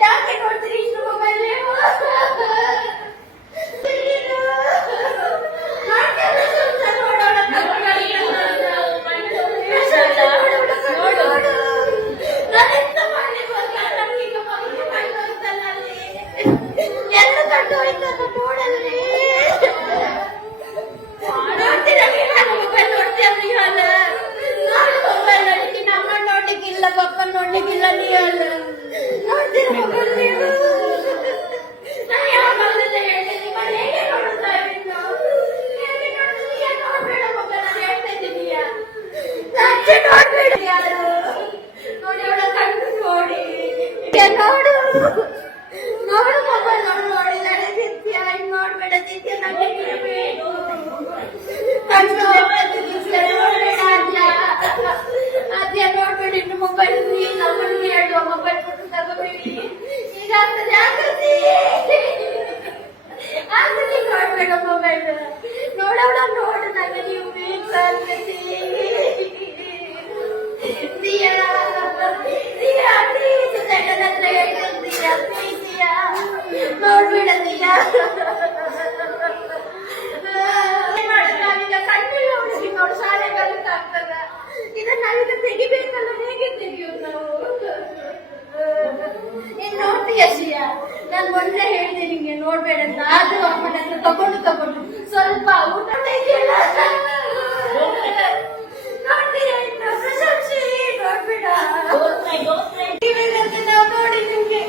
ಯಾಕೆ ನೋಡ್ತೀರಿ ಇಷ್ಟು ಮೊಬೈಲ್ ನೀವು? ನೋಡ್ಲಿಕ್ಕಿಲ್ಲ ನೀವು ನೋಡ್ತೀರ ಮೊಬೈಲ್ ನೀವು? ನಾನು ಯಾವಾಗಲೆಲ್ಲ ಹೇಳ್ತೀನಿ ಹೇಗೆ ನೋಡ್ತಾ ಇದ್ದೀನಿ ನೋಡ್ಬೇಡ ಮೊಬೈಲ್ ನಾನು ಹೇಳ್ತಾ ಇದ್ದೀನಿಯಾ ನೋಡ್ಬೇಡ ಯಾರು ನೋಡಿ ಅವಳ ಕಣ್ಣು ನೋಡಿ ನೋಡು ನೋಡು ಮೊಬೈಲ್ ನೋಡು ನೋಡಿದಾಳೆ ನಿತ್ಯ ಹಿಂಗ್ ನೋಡ್ಬೇಡ ನಿತ್ಯ ನನಗೆ ಕಣ್ಣು ಅದ್ಯ ನೋಡ್ಬೇಡಿ ಇನ್ನು ಮೊಬೈಲ್ ನಮ್ಮನಿಗೆ ಹೇಳುವ ಮೊಬೈಲ್ ಕೊಟ್ಟು ತಗೋಬೇಡಿ ಈಗ ಆಗ್ತದೆ ಆಕೃತಿ ನೋಡ್ಬೇಡ ಮೊಬೈಲ್ ನೋಡೋಣ ನೋಡು ನನಗೆ ನೀವು ಬೇಕು ಆಕೃತಿ ನೋಡ್ಬೇಡ ದಿಯಾ ಕಣ್ಣಿಲ್ಲ ಹುಡುಗಿ ನೋಡು ಶಾಲೆ ಕಲಿತಾಗ್ತದ ಇದನ್ನ ನಾವೀಗ ತೆಗಿಬೇಕಲ್ಲ ಹೇಗೆ ತೆಗಿಯೋದು ನಾವು? ನೀನ್ ನೋಡ್ತೀಯ ಶ್ರೀಯಾ? ನಾನು ಮೊನ್ನೆ ಹೇಳಿದೆ ನಿಂಗೆ ನೋಡ್ಬೇಡ ಅಂತ, ಆದ್ರೂ ಅಮ್ಮನ ಹತ್ರ ತಗೊಂಡು ಸ್ವಲ್ಪ ಊಟ ತೆಗಿಯಲ್ಲ ನೋಡ್ತೀಯ ಇನ್ನು ಪ್ರಶಂಸಿ ನೋಡ್ಬೇಡ ನಾವು ನೋಡಿ ನಿಮ್ಗೆ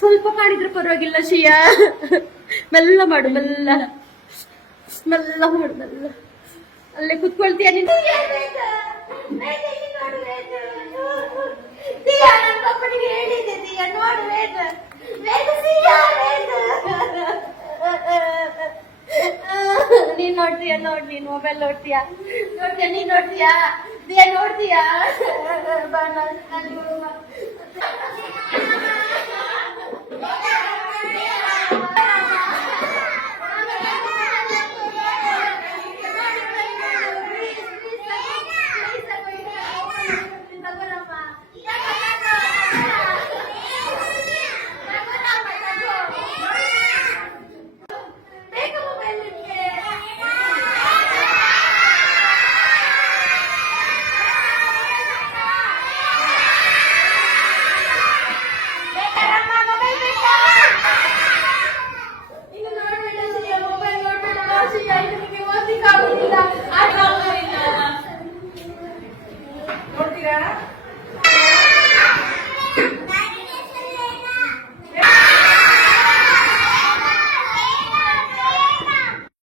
ಸ್ವಲ್ಪ ಮಾಡಿದ್ರೆ ಪರವಾಗಿಲ್ಲ ಶ್ರೀಯಾ, ಮೆಲ್ಲ ಮಾಡು ಮೆಲ್ಲ ಮೆಲ್ಲ ಮಾಡು ಮೆಲ್ಲ. ಅಲ್ಲೇ ಕುತ್ಕೊಳ್ತೀಯ ನೀನು? ನೀನ್ ನೋಡ್ತೀಯ ನೋಡ್ ನೀನ್ ಮೊಬೈಲ್ ನೋಡ್ತೀಯಾ ನೀನ್ ನೋಡ್ತೀಯಾ ದಿಯಾ ನೋಡ್ತೀಯಾ?